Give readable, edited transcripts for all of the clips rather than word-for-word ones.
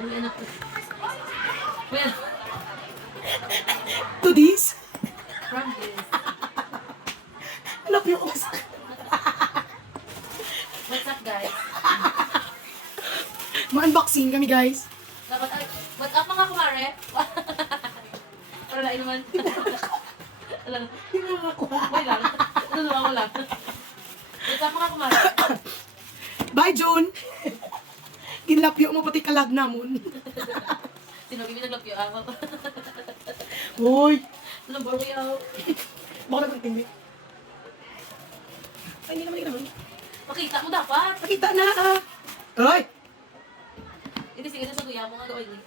Uy, anak ko. Well, To this? from this. Love you. What's up, guys? Ma-unboxing kami, guys. Dapat, what's up mga kumare? Para na inuman. Alam, Hindi mo nakakuha. wait lang. Tulungan ko lang. What's up mga kumare? Bye, June. Ginlapyo mo pati kalag namon. Sino kami naglapyo ako? Hoy. Anong baro yaw? Baka nagtindi. Ay, hindi naman. Makita mo dapat. Nakita na, ah. Ay! Hindi sige sa kuya mo nga gawin ni.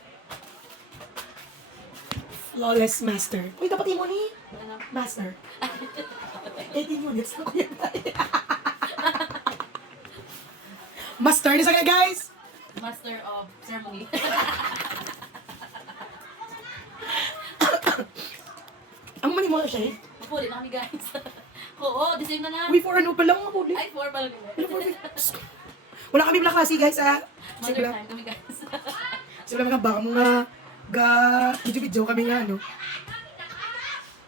Flawless master. Uy, dapat mo ni Ano? master. 18 units na kuya. Master na sa kanya, guys. Master of ceremony. Ang mani mo siya eh. Mapuli na kami guys. Oo, the same na na. Uy, for ano pa lang mga puli. Ay, 4 pala nila. Wala kami black kasi, guys, ah. Mother Sigla. time kami guys. Sigla mga baka mga video kami nga, no?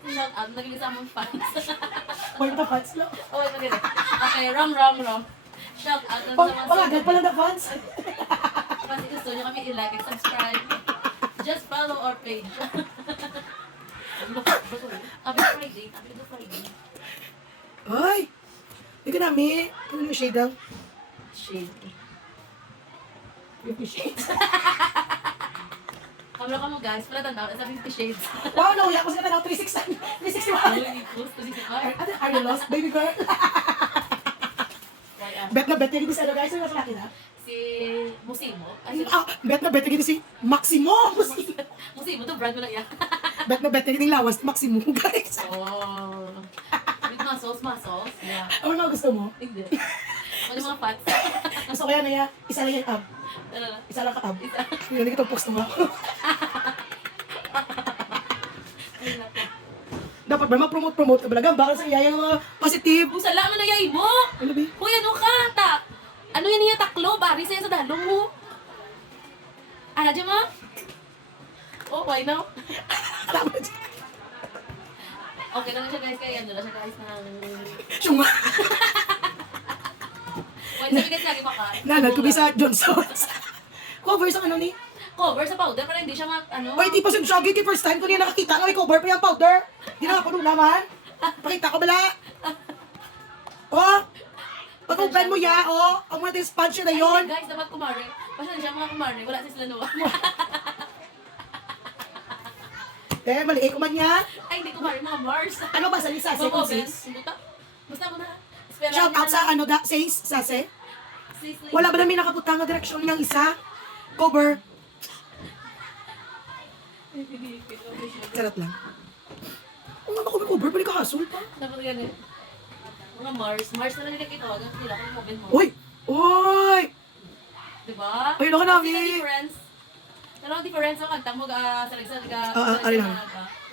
Shout out, nagilig sa among fans. Wala na fans lang. Oh, wait, okay. Okay, wrong. Shout out na sa mga Palagal pala na fans. Kasi gusto nyo kami i-like and subscribe. Just follow our page. Happy Friday. Ay! Hindi ka namin. Ano yung shade daw? Shade. Yung shade. Kamera ka mo guys, pala tanda sa 50 shades. Wow, nauya ko sila na 360. 361. Uy, post to this car. Are you lost, baby girl? Bet na bet yung ano, guys. Ano mas laki na? Si Musimo. Ay, si Bet na bet yung si Maximo. Musimo, to brand mo lang yan. Bet na bet yung lawas, Maximo, guys. Oh. With muscles. Yeah. Ano mga gusto mo? Hindi. Ano yung mga fats? Gusto ko yan na yan. Isa lang yung ab. Ano na? Isa lang ka-ab. Hindi ko post mo. Ayun na po. Dapat ba ma-promote ka balaga? Baka sa iya yung mga positive. Kung sala man na yay mo! Ano ba? Hoy, ano ka? Ano yan niya taklo? Bari sa'yo sa dalong mo. Ano dyan mo? Oh, why now? Alam mo dyan. Okay lang siya guys, kaya ano na siya guys ng... Syunga. Why sabi guys lagi makain? Nanad ko sa Johnson's. Cover sa ano ni? Cover sa powder, pero hindi siya ano... Oy, di pa siya shoggy. First time ko niya nakakita nga may cover pa yung powder. Di na ako nung naman. Pakita ko bala. Oh! Pag-open mo ya, oh. Ang mga sponge na yon. Guys, dapat kumare. Pasensya mga kumare, wala si sila nuwa. Eh, mali ko man niya. Ay, hindi kumare, mga Mars. Ano ba sa lisa? Mga Second Mars. sis? Basta mo na. Espera Shout out sa ano da, says, sase. Wala ba namin nakaputang na direksyon ng isa? Cover. Charot lang. Kung ano ko may cover, pwede ka hassle pa. Dapat ganun. Mga Mars. Mars na lang nila kitawagan. Nila kung mobile mo. Uy! Uy! Diba? Ayun ako Sila namin. difference. Ano ang difference ang kanta mo sa Ay lang.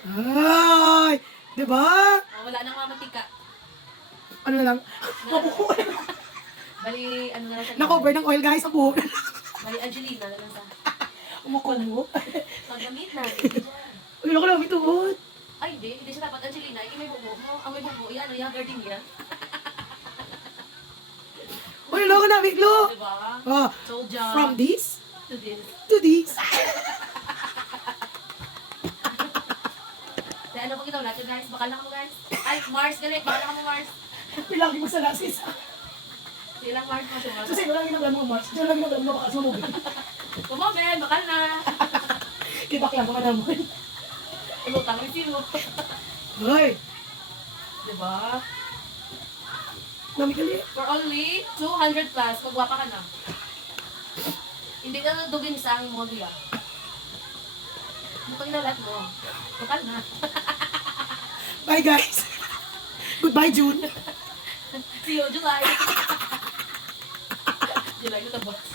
Ay! Diba? Wala nang mamatika. Ano na lang? Mabukuha. Bali, ano na lang siya. Na-cover ng oil, guys. Ang buhok. Bali, Angelina na lang sa. Umukumo. Paggamit na. Ayun ako namin tuhod. Ay, hindi siya dapat Angelina. Hindi may bubo mo. Ang may bubo, yan, yung gardenia. Ayun ako namin, Glo. Diba? Ah, Told ya. from this To this. to this. Kaya ano pag ito natin, guys? Bakal na ka mo, guys. Ay, Mars, galit. Bakal na ka mo, Mars. Pilagi mo sa lasis. Silang Mars mo siya. Kasi wala ginagawa mo, Mars. Diyan lang ginagawa mo, baka sumugin. Kumoben, bakal na. Kibak lang ka naman. Ilutang rin sino. Hoy! Diba? Nami kali. For only 200 plus, magwapa ka na. Hindi ka na dugin sa ang mga diya. Mukhang lalat mo. Bakal na. Bye, guys. Goodbye, June. See you July. July na tabos.